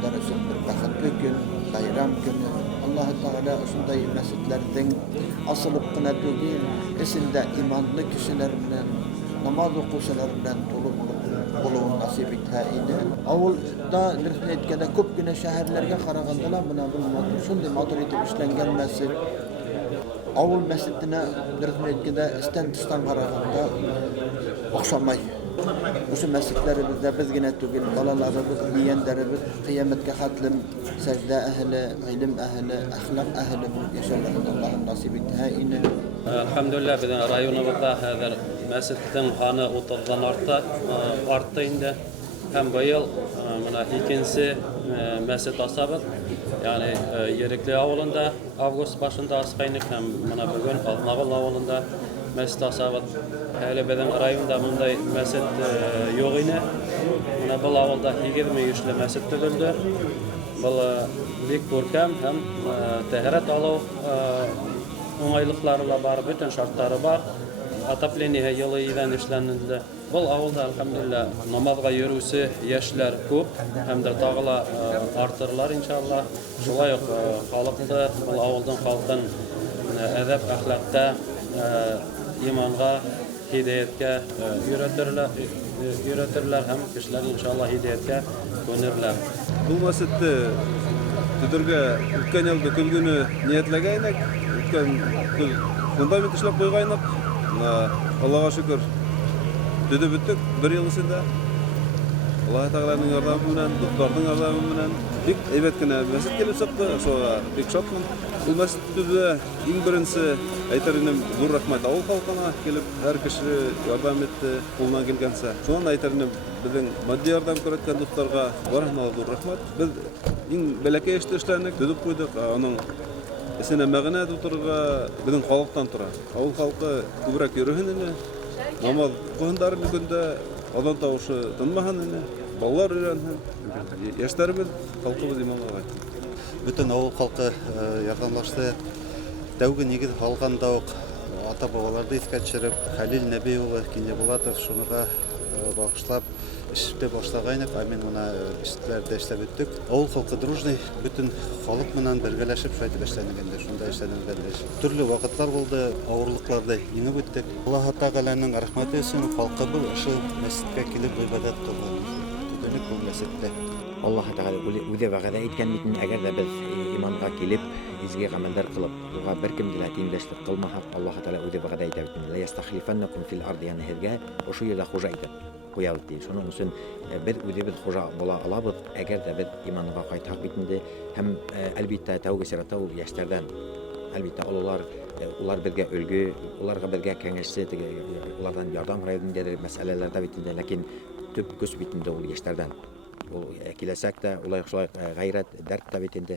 insanlar için bir bäxetli gün, bayram günü. Allah-u Teala şunday mescitlerden asılıp kına tugil, esinde imanlı kişiler bilen, namaz okuşular bilen dolu buluğun nasip ettiğini. Avulda etkede köp güne şehirlerge karagandalar buna şunday matur etip işlengen mescit. Avul mescidine etkede isten tıştan karaganda okşamay. Şu mescitlerimizde biz yine tugil, balalarımız, yiyenlerimiz, kıyametke hatlim, secde ehli, ilim ehli, ahlak ehli bulup yaşarlarında Allah'ın nasip ettiğini. Elhamdülillah bizim rayonumuzda hazır mescitten hanı oturdan arttı indi. Hem bu yıl ikincisi mescit asabı. Yani Yerikli avulunda Ağustos başında asqaynik hem bugün Alnağıl avulunda mescit asabı. Hele bizim rayonda bunday mescit yok ine. Bu avulda 23'lü mescit tüdüldü. Bu büyük görkem hem teherat alı oңайлыклары бар, bütün şartları var. Отопление yılı ile işlenildi. Bu avulda elhamdülillah namazga yürüsü yaşlar köp, hem de tağla artırlar inşallah. Şulay halkı, bu avuldan halkın edep, ahlakta, imanga, hidayetke öğretirler hem kişiler inşallah hidayetke dönürler. Bu mescitte tüdürge ötken yılda külgünü niyetlegeynek, ötken fundament işlep koygaynak. Allah'a şükür tüdü büttük bir yıl içinde. Allah Teala'nın yardımı bilen, doktorların yardımı bilen bik eybetkine mescit gelip çıktı. Sonra bik şatmın. Bu mescit tüdü en birincisi aytarıным zor rahmet avul halkına gelip her kişi yardım etti, kulundan gelgense. Şundan aytarıным bizden maddi yardım koyatkan dostlarga barahna zor rahmet. Biz en belki işlerini tüdüp koyduk. Onun esine мәгънә тутырга безнең халыктан тора. Авыл халкы күбрәк йөрүһен, намаз кылгандары көндә адан тавышы тынмаһын, балалар өйрәнһен. Яшьләребез, халкыбыз иманга. Bütün авыл халкы ярдәмлашты. Тәүге нигез алганда ук ата-бабаларды искә төшереп, Халил Нәби улы Кинебулатов шуныга багышлап эште башлагайнык, мен моны эшләрдә эшләп беттек. Авыл халкы дружный, bütün халык менән бергәләшеп шайтып эшләнгәндә, шунда эшләнгәндә. Төрле вакытлар булды, авырлыкларда иңеп үттек. Аллаһ Тәгаләнең рәхмәте өчен халкыбыз ошо мәсҗидкә килеп гыйбадәт кылган. Төдәлек бу мәсҗидтә. Аллаһ Тәгалә үзе вәгъдә иткән битен, әгәр дә без иманга килеп, изге гамәлләр кылып, буга беркем дә тиңдәшлек кылмаһак, Аллаһ Тәгалә үзе вәгъдә итә бит. Ла ястахлифаннакум фил арди, яны һезгә ошо yerдә хуҗа итеп куябыз ди. Шуның өчен без үзебез хуҗа була алабыз, әгәр дә без иманга кайтак бит инде. Һәм әлбиттә тәүге сиратта ул яшьләрдән, әлбиттә улар безгә өлгө, уларга безгә кәңәшче, улардан ярдәм районындагы мәсьәләләрдә бит инде, ләкин төп көч бит инде ул яшьләрдән. Ул киләсәктә улай шулай гайрәт, дәрт тә бит инде.